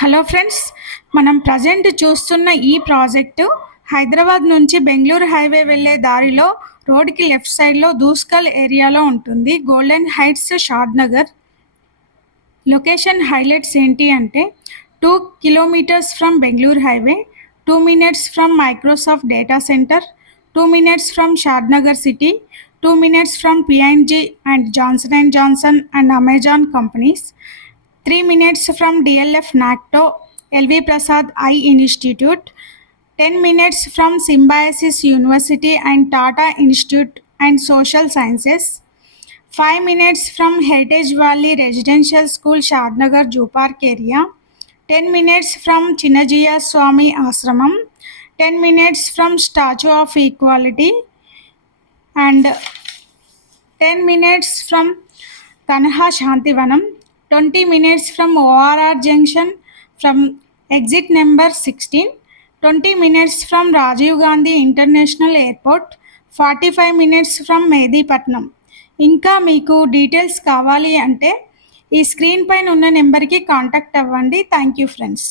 Hello friends, మనం ప్రజెంట్ చూస్తున్న ఈ ప్రాజెక్టు హైదరాబాద్ నుంచి బెంగళూరు హైవే వెళ్ళే దారిలో రోడ్కి లెఫ్ట్ సైడ్లో దూస్కల్ ఏరియాలో ఉంటుంది. గోల్డెన్ హైట్స్, షాద్ నగర్. లొకేషన్ హైలైట్స్ ఏంటి అంటే 2 kilometers ఫ్రమ్ బెంగళూరు హైవే, 2 minutes from Microsoft data centre, 2 minutes from Shad Nagar సిటీ, 2 minutes from P&G and Johnson and Johnson and Amazon companies, 3 minutes from DLF NACTO, LV Prasad Eye Institute, 10 minutes from Symbiosis University and Tata Institute and Social Sciences, 5 minutes from Heritage Valley Residential School, Shadnagar, Zoo Park area, 10 minutes from Chinnajaya Swami Ashramam, 10 minutes from Statue of Equality, and 10 minutes from Tanha Shantivanam, 20 minutes from ORR Junction from exit number 16, 20 minutes from Rajiv Gandhi International Airport, 45 minutes from Medipatnam. ఇంకా మీకు డీటెయిల్స్ కావాలి అంటే ఈ స్క్రీన్ పైన ఉన్న నెంబర్కి కాంటాక్ట్ అవ్వండి. Thank you friends.